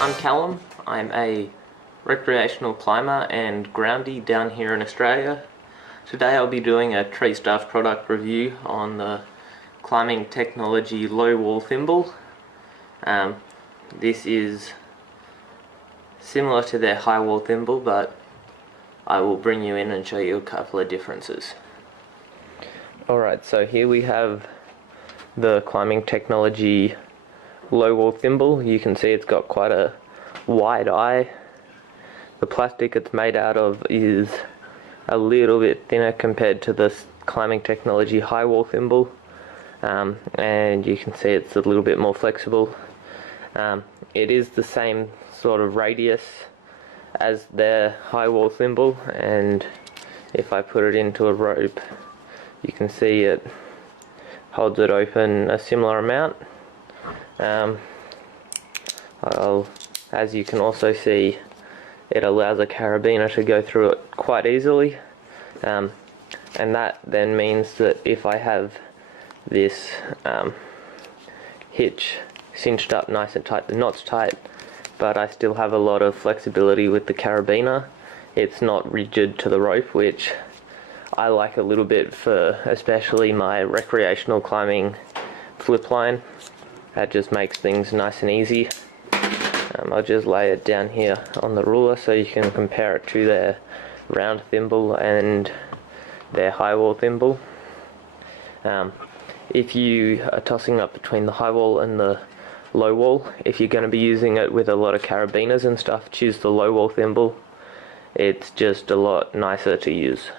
I'm Callum. I'm a recreational climber and groundie down here in Australia. Today I'll be doing a TreeStuff product review on the climbing technology low wall thimble. This is similar to their high wall thimble, but I will bring you in and show you a couple of differences. Alright, so here we have the climbing technology low wall thimble. You can see it's got quite a wide eye. The plastic it's made out of is a little bit thinner compared to the climbing technology high wall thimble, and you can see it's a little bit more flexible. It is the same sort of radius as their high wall thimble, and if I put it into a rope, you can see it holds it open a similar amount. As you can also see, it allows a carabiner to go through it quite easily, and that then means that if I have this hitch cinched up nice and tight, the knot's tight, but I still have a lot of flexibility with the carabiner. It's not rigid to the rope, which I like a little bit for especially my recreational climbing flip line. That just makes things nice and easy. I'll just lay it down here on the ruler so you can compare it to their round thimble and their high wall thimble. If you are tossing up between the high wall and the low wall, if you're going to be using it with a lot of carabiners and stuff, choose the low wall thimble. It's just a lot nicer to use.